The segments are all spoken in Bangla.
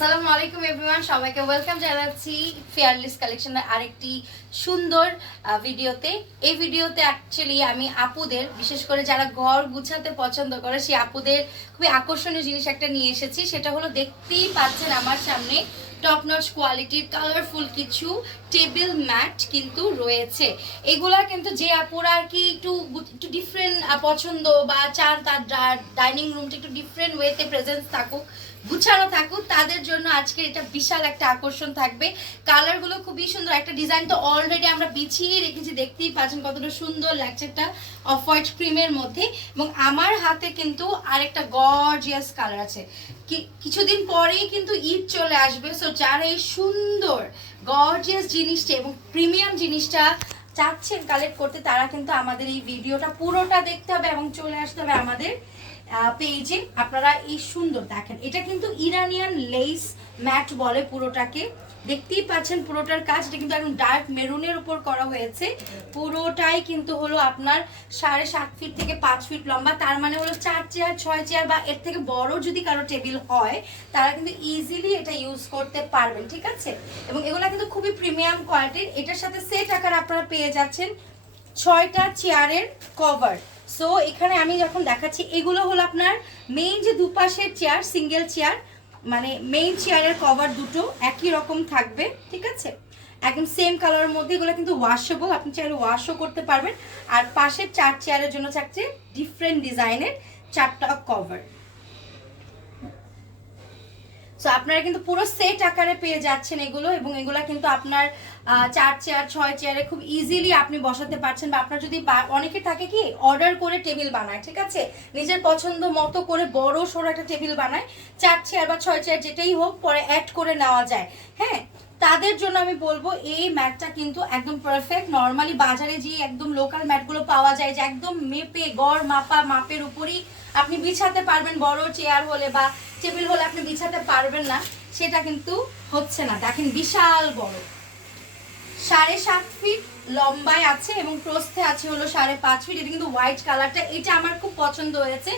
আসসালামু আলাইকুম এভরিওয়ান, সবাইকে ওয়েলকাম জানাচ্ছি কালেকশনের আরেকটি সুন্দর ভিডিওতে। এই ভিডিওতে অ্যাকচুয়ালি আমি আপুদের, বিশেষ করে যারা ঘর গুছাতে পছন্দ করে, সেই আপুদের খুবই আকর্ষণীয় জিনিস একটা নিয়ে এসেছি। সেটা হলো দেখতেই পাচ্ছেন আমার সামনে টপ নচ কোয়ালিটির কালারফুল কিছু টেবিল ম্যাট কিন্তু রয়েছে। এগুলা কিন্তু যে আপুরা আর কি একটু একটু ডিফারেন্ট পছন্দ বা চান তার ডাইনিং রুমটা একটু ডিফারেন্ট ওয়েতে প্রেজেন্স থাকুক গুছানো থাকুক, তাদের জন্য আজকে এটা বিশাল একটা আকর্ষণ থাকবে। কালারগুলো খুবই সুন্দর, একটা ডিজাইন তো অলরেডি আমরা বিছিয়ে রেখেছি, দেখতেই পাচ্ছেন কতটা সুন্দর লাগছে একটা অফ হোয়াইট ক্রিমের মধ্যে। এবং আমার হাতে কিন্তু আরেকটা গর্জিয়াস কালার আছে। কিছুদিন পরেই কিন্তু ঈদ চলে আসবে সো যারা এই সুন্দর গর্জিয়াস জিনিসটা এবং প্রিমিয়াম জিনিসটা চাচ্ছেন কালেক্ট করতে, তারা কিন্তু আমাদের এই ভিডিওটা পুরোটা দেখতে হবে এবং চলে আসতে হবে আমাদের পেজে আপনারা এই সুন্দর দেখেন। এটা কিন্তু ইরানিয়ান লেস ম্যাট বলে পুরোটাকে। দেখতেই পাচ্ছেন পুরোটার কাজ। এটা কিন্তু একদম ডার্ক মেরুনের উপর করা হয়েছে। পুরোটাই কিন্তু হলো আপনার সাড়ে সাত ফিট থেকে পাঁচ ফিট লম্বা। তার মানে হলো চার চেয়ার, ছয় চেয়ার বা এর থেকে বড় যদি কারও টেবিল হয়, তারা কিন্তু ইজিলি এটা ইউজ করতে পারবেন, ঠিক আছে? এবং এগুলো কিন্তু খুবই প্রিমিয়াম কোয়ালিটির এটার সাথে সেট আকার আপনারা পেয়ে যাচ্ছেন ছয়টা চেয়ারের কভার সো এখানে আমি যখন দেখাচ্ছি, এগুলো হলো আপনার মেইন যে দুপাশের চেয়ার সিঙ্গেল চেয়ার মানে মেইন চেয়ারের কভার দুটো একই রকম থাকবে, ঠিক আছে? একদম সেম কালারের মধ্যে, এগুলো কিন্তু ওয়াশেবল আপনি চাইলে ওয়াশও করতে পারবেন। আর পাশের চার চেয়ারের জন্য থাকছে ডিফারেন্ট ডিজাইনের চারটা কভার সো আপনারা কিন্তু পুরো সেট আকারে পেয়ে যাচ্ছেন এগুলো এবং এগুলা কিন্তু আপনার চার চেয়ার ছয় চেয়ারে খুব ইজিলি আপনি বসাতে পারছেন বা আপনার যদি অনেকে থাকে কি অর্ডার করে টেবিল বানায়, ঠিক আছে? নিজের পছন্দ মতো করে বড় সড়ো একটা টেবিল বানায়, চার চেয়ার বা ছয় চেয়ার যেটাই হোক, পরে অ্যাড করে নেওয়া যায় হ্যাঁ? তাদের জন্য আমি বলব, এই ম্যাটটা কিন্তু একদম পারফেক্ট নর্মালি বাজারে যে একদম লোকাল ম্যাটগুলো পাওয়া যায় যে একদম মেপে, গড় মাপা, মাপের উপরই আপনি বিছাতে পারবেন, বড় চেয়ার হলে বা টেবিল হলে আপনি বিছাতে পারবেন না, সেটা কিন্তু হচ্ছে না। দেখেন, বিশাল বড়। সাড়ে সাত ফিট লম্বায় আছে এবং প্রস্থে আছে হলো সাড়ে পাঁচ ফিট এটা কিন্তু হোয়াইট কালারটা এটা আমার খুব পছন্দ হয়েছে।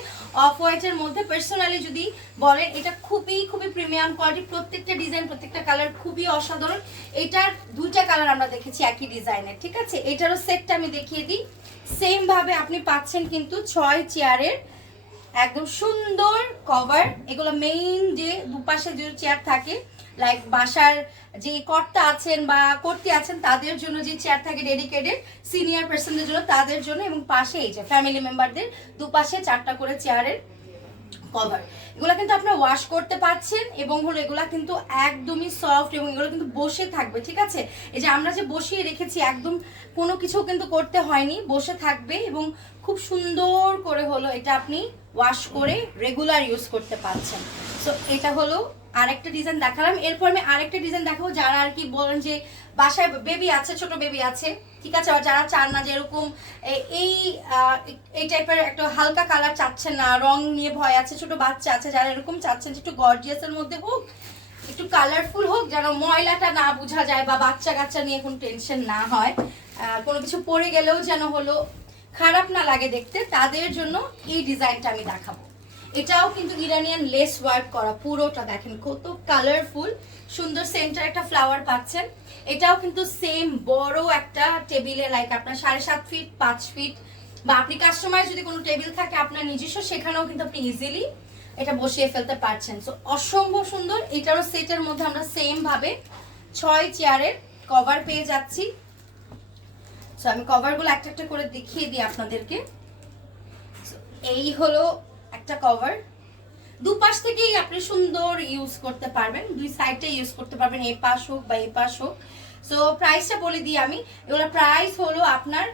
অফ হোয়াইটের মধ্যে পার্সোনালি যদি বলেন, এটা খুবই খুবই প্রিমিয়াম কোয়ালিটি প্রত্যেকটা ডিজাইন প্রত্যেকটা কালার খুবই অসাধারণ। এটার দুইটা কালার আমরা দেখেছি একই ডিজাইনের ঠিক আছে? এটারও সেটটা আমি দেখিয়ে দিই। সেমভাবে আপনি পাচ্ছেন কিন্তু ছয় চেয়ারের একদম সুন্দর কভার এগুলো মেইন যে দুপাশে যে চেয়ার থাকে লাইক বাসার যে কর্তা আছেন বা কর্তি আছেন, তাদের জন্য যে চেয়ার থাকে ডেডিকেটেড সিনিয়র পার্সনদের জন্য তাদের জন্য এবং পাশে এই যে ফ্যামিলি মেম্বারদের দুপাশে চারটা করে চেয়ারের কভার এগুলো কিন্তু আপনারা ওয়াশ করতে পারছেন এবং হলো এগুলা কিন্তু একদমই সফট এবং এগুলো কিন্তু বসে থাকবে, ঠিক আছে? এই যে আমরা যে বসিয়ে রেখেছি, একদম কোনো কিছু কিন্তু করতে হয়নি, বসে থাকবে এবং খুব সুন্দর করে হলো এটা আপনি ওয়াশ করে রেগুলার ইউজ করতে পারছেন। সো এটা হলো আরেকটা ডিজাইন দেখালাম। এরপর আমি আরেকটা ডিজাইন দেখাবো যারা আর কি বলেন যে বাসায় বেবি আছে, ছোট বেবি আছে, ঠিক আছে? যারা চান না যে এরকম এই এই টাইপের একটা হালকা কালার চাচ্ছেন না, রং নিয়ে ভয় আছে, ছোট বাচ্চা আছে, যারা এরকম চাচ্ছেন যে একটু গর্জিয়াসের মধ্যে হোক, একটু কালারফুল হোক, যেন ময়লাটা না বোঝা যায় বা বাচ্চা কাচ্চা নিয়ে কোনো টেনশন না হয়। কোনো কিছু পড়ে গেলেও যেন হলো খারাপ না লাগে দেখতে, তাদের জন্য এই ডিজাইনটা আমি দেখাবো। এটাও কিন্তু ইরানিয়ান লেস ওয়ার্ক করা, পুরোটা দেখেন কত কালারফুল সুন্দর সেন্টার একটা ফ্লাওয়ার পাচ্ছেন। এটাও কিন্তু সেম বড় একটা টেবিলে লাইক আপনার সাড়ে সাত ফিট পাঁচ ফিট বা আপনি কাস্টমাইজ যদি কোনো টেবিল থাকে আপনার নিজস্ব, সেখানেও কিন্তু আপনি ইজিলি এটা বসিয়ে ফেলতে পারছেন। সো অসম্ভব সুন্দর, এটারও সেটের মধ্যে আমরা সেম ভাবে ছয় চেয়ারের কভার পেয়ে যাচ্ছি। সো আমি কভারগুলো একটা একটা করে দেখিয়ে দিই আপনাদেরকে। এই হলো একটা কভার দুপাশ থেকেই আপনি সুন্দর ইউজ করতে পারবেন। দুই সাইডে ইউজ করতে পারবেন এই পাশ হোক বা এই পাশ হোক। সো প্রাইসটা বলে দিই আমি। এগুলোর প্রাইস হলো আপনার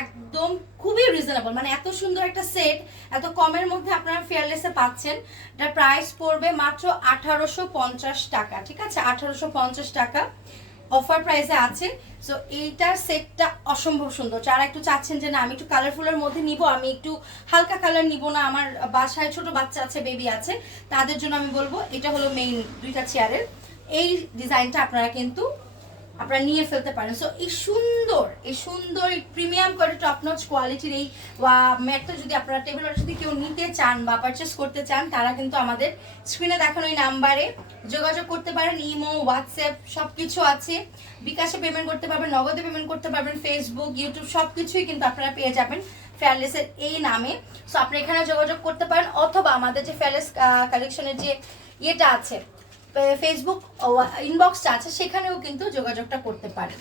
একদম খুবই রিজনেবল মানে এত সুন্দর একটা সেট এত কমের মধ্যে আপনারা ফেয়ারলেসে পাচ্ছেন। এটা প্রাইস পড়বে মাত্র আঠারোশো পঞ্চাশ টাকা, ঠিক আছে? আঠারোশো পঞ্চাশ টাকা। অফার প্রাইসে আছে সো এইটার সেটটা অসম্ভব সুন্দর। যারা একটু চাচ্ছেন যে না, আমি একটু কালারফুলের মধ্যে নিব, আমি একটু হালকা কালার নিব না, আমার বাসায় ছোট বাচ্চা আছে বেবি আছে, তাদের জন্য আমি বলব, এটা হলো মেইন দুইটা চেয়ারের এই ডিজাইনটা আপনারা কিন্তু আপনারা নিয়ে ফেলতে পারেন। সো এই সুন্দর এই সুন্দর, এই প্রিমিয়াম করে টপ নচ কোয়ালিটির এই ম্যাটটা যদি আপনারা টেবিল যদি কেউ নিতে চান বা পারচেস করতে চান, তারা কিন্তু আমাদের স্ক্রিনে দেখানো এই নাম্বারে যোগাযোগ করতে পারেন। ইমো হোয়াটসঅ্যাপ সব কিছু আছে। বিকাশে পেমেন্ট করতে পারবেন, নগদে পেমেন্ট করতে পারবেন ফেসবুক ইউটিউব সব কিছুই কিন্তু আপনারা পেয়ে যাবেন ফেয়ারলেসের এই নামে। সো আপনি এখানে যোগাযোগ করতে পারেন, অথবা আমাদের যে ফেয়ারলেস কালেকশনের যে ইয়েটা আছে ফেসবুক ইনবক্সটা আছে সেখানেও কিন্তু যোগাযোগটা করতে পারেন।